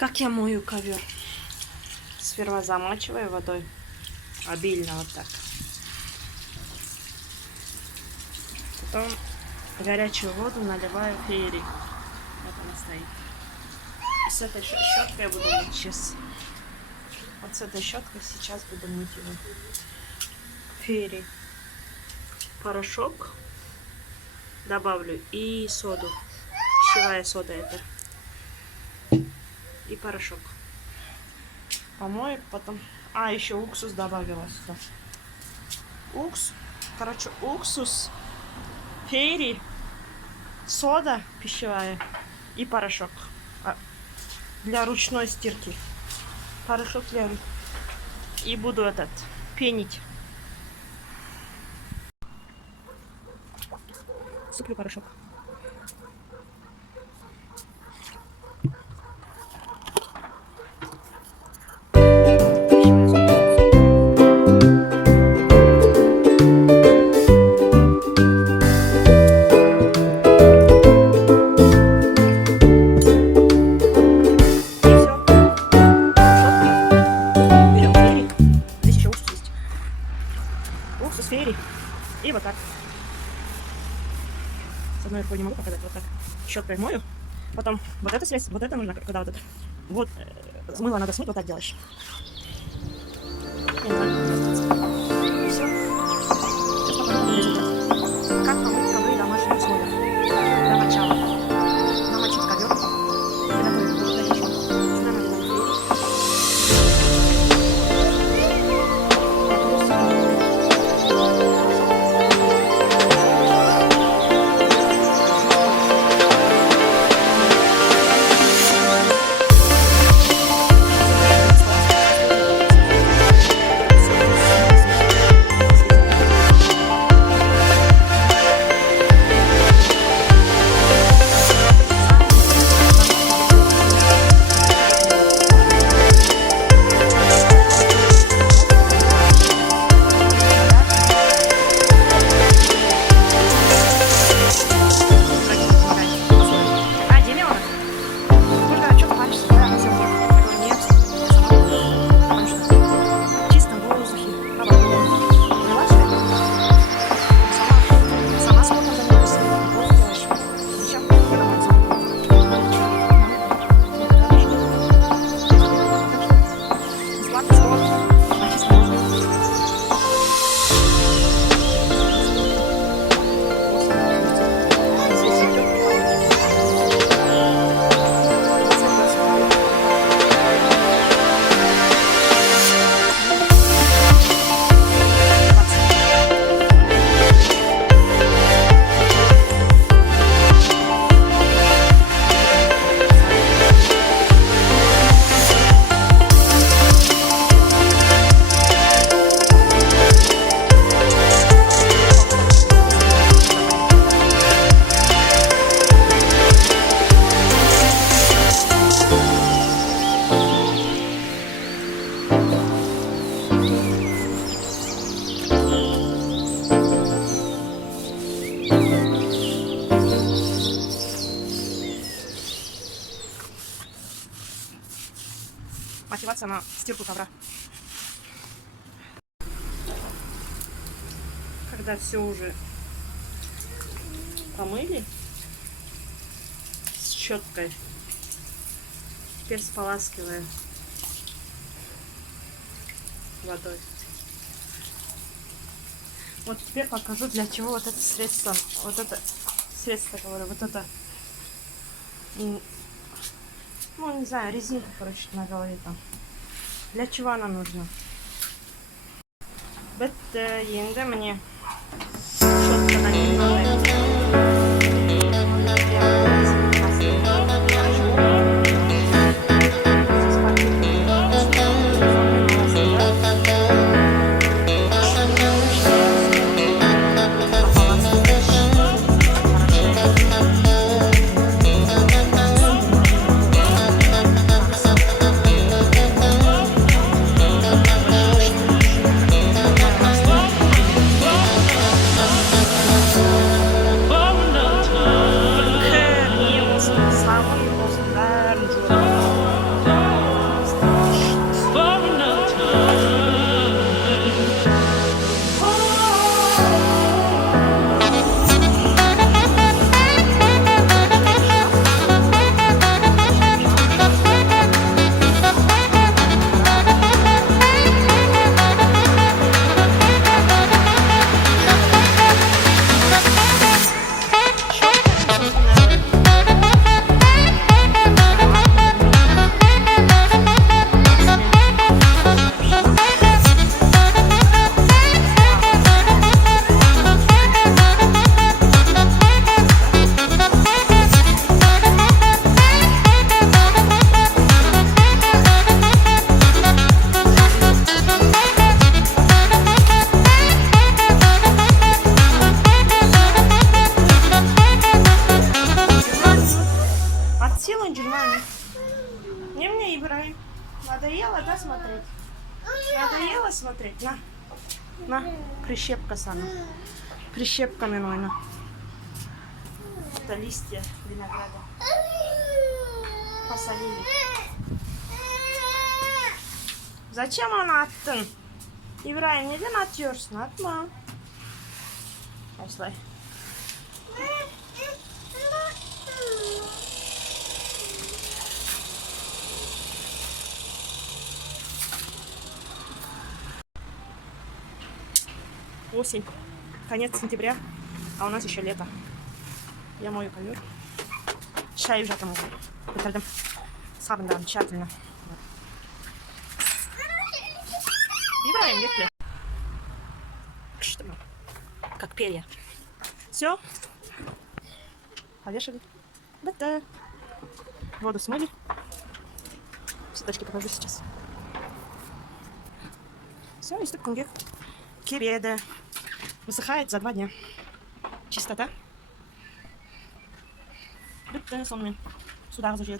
Как я мою ковер? Сперва замачиваю водой. Обильно вот так. Потом горячую воду наливаю фейри. Вот она стоит. И с этой щеткой я буду мыть сейчас. Вот с этой щеткой сейчас буду мыть его. Фейри. Порошок добавлю и соду. Пищевая сода это. И порошок. Помою потом. А, еще уксус добавила сюда. Уксус, фейри, сода пищевая и порошок для ручной стирки. Порошок для... И буду пенить. Сыплю порошок. Уксус, фейри. И вот так. С одной рукой не могу показать. Вот так. Щеткой мою. Потом вот это средство, вот это нужно, когда вот это. Вот мыло надо смыть, вот так делаешь. И все. Сейчас попробуем результат. Как помыть ковры в домашних условиях? Для начала. Намочить ковер. Приготовить горячую. Сюда наливаем фейри. Мотивация на стирку ковра. Когда все уже помыли с щеткой, теперь споласкиваем водой. Вот теперь покажу, для чего вот это средство, говорю, вот это, ну, не знаю, резинка, короче, на голове там. Для чего она нужна? Енді мне щеткадан Силу Джульмани. Не мне, Ибраим. Надоело, да, смотреть? Надоело смотреть? На, прищепка сама. Прищепка минойна. Это листья винограда. Посолили. Зачем она attın? İbrahim neden atıyorsun? Atma. Aslay. Осень. Конец сентября. А у нас еще лето. Я мою ковер. Шай уже там bitirdim. Sabundan тщательно. Ибраим, bekle. Кшты, как перья. Все. Повешали. Да-да. Воду смыли. Цветочки покажу сейчас. Все, и тут кунгек. Киреда. Высыхает за 2 дня. Чистота. Bitti sonunda. Su daha hızlı